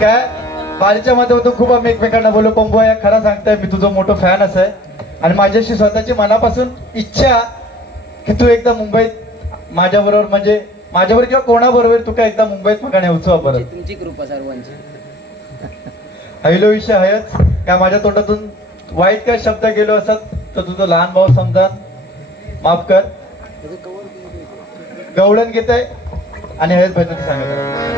काय बारीच्या माध्यमातून खूप आम्ही एकमेकांना बोललो. पंबू या खरा सांगताय, मी तुझं मोठं फॅन असं आहे आणि माझ्याशी स्वतःची मनापासून इच्छा की तू एकदा मुंबईत माझ्याबरोबर, म्हणजे माझ्याबरोबर किंवा कोणाबरोबर तू काय एकदा मुंबईत मग नेऊचो परत. तुमची कृपा सर्वांची. पहिलो विषय आहेच काय माझ्या तोंडातून वाईट काय शब्द गेलो असत तर तुझं लहान भाऊ समजा माफ कर. गवळण घेत आहे आणि हेच भजन सांगत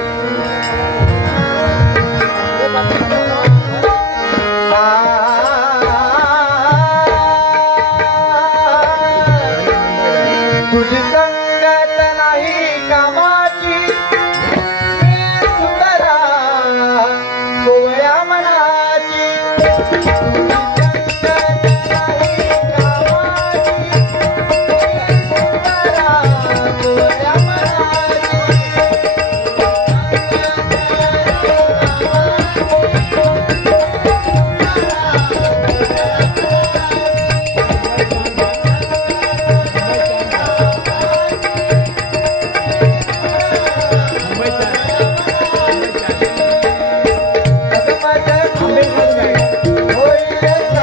तुझी संगत नाही कामाची सुंदरा गोव्या मनाची. होईल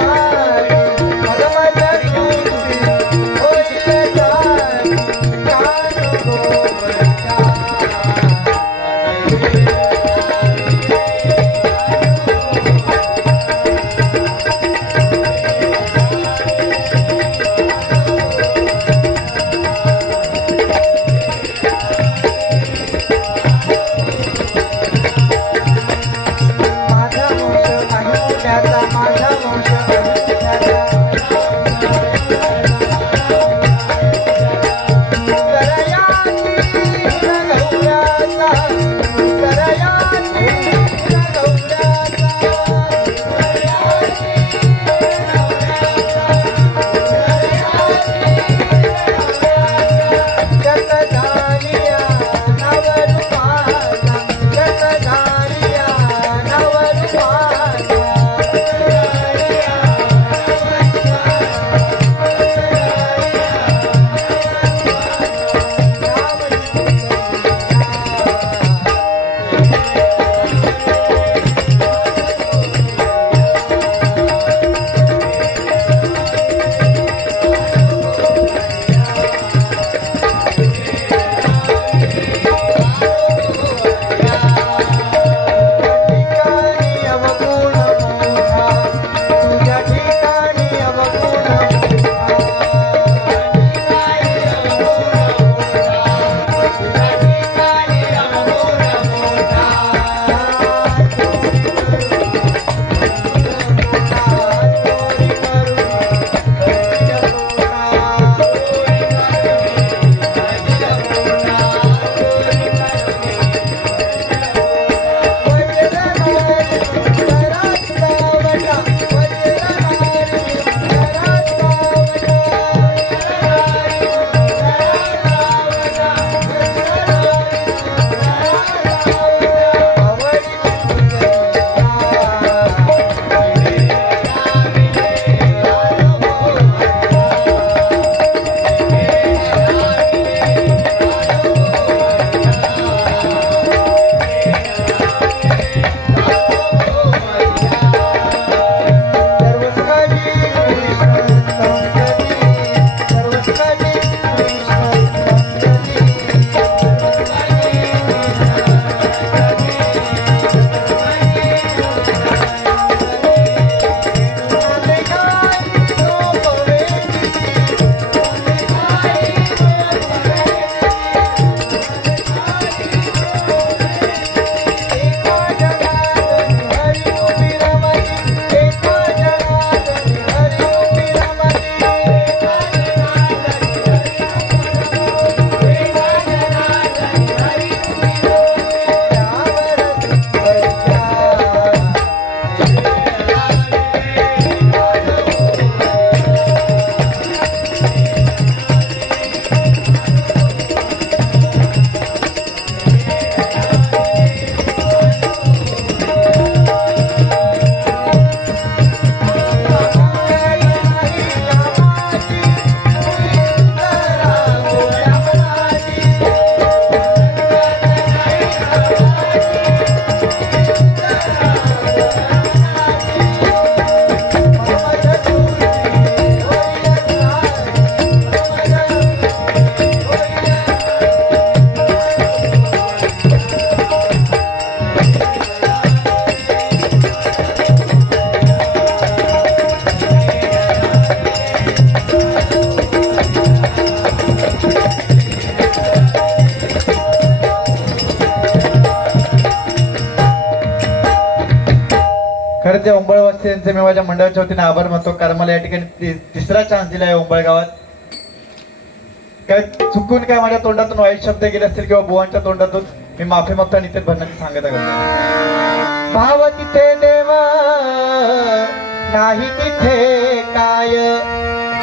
खरंच या उंबळवासी यांचे मी माझ्या मंडळाच्या वतीने आभार मानतो, कारण मला या ठिकाणी तिसरा चान्स दिला आहे उंबळ गावात. काय चुकून काय माझ्या तोंडातून वाईट शब्द गेले असतील किंवा बुवांच्या तोंडातून, मी माफी मागतो आणि ते भरण्याची सांगत आहे. भाव तिथे देव नाही तिथे काय,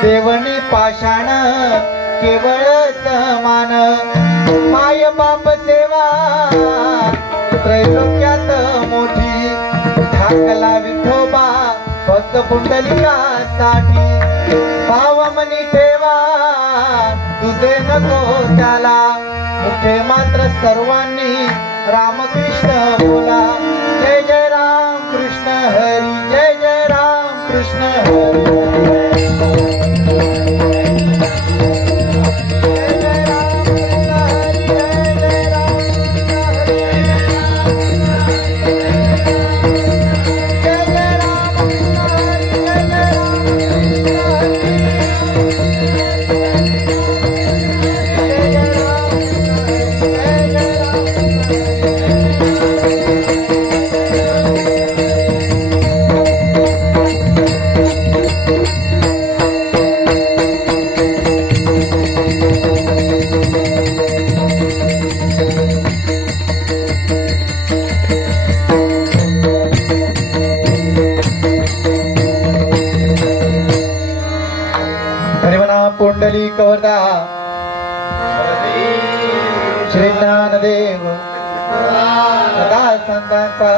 देवनी पाषाण केवळ समान, माय बाप सेवा त्रैलोक्यात मोठी, ठाकला विठोबा फक्त पुंडलिकासाठी. भाव मनी ठेवा तुझे नको त्याला, मुखे मात्र सर्वांनी रामकृष्ण बोला. जय जय राम कृष्ण हरी, जय जय राम कृष्ण हरी. पुंडलिक वरदा श्री ज्ञानदेव सदा संतांचा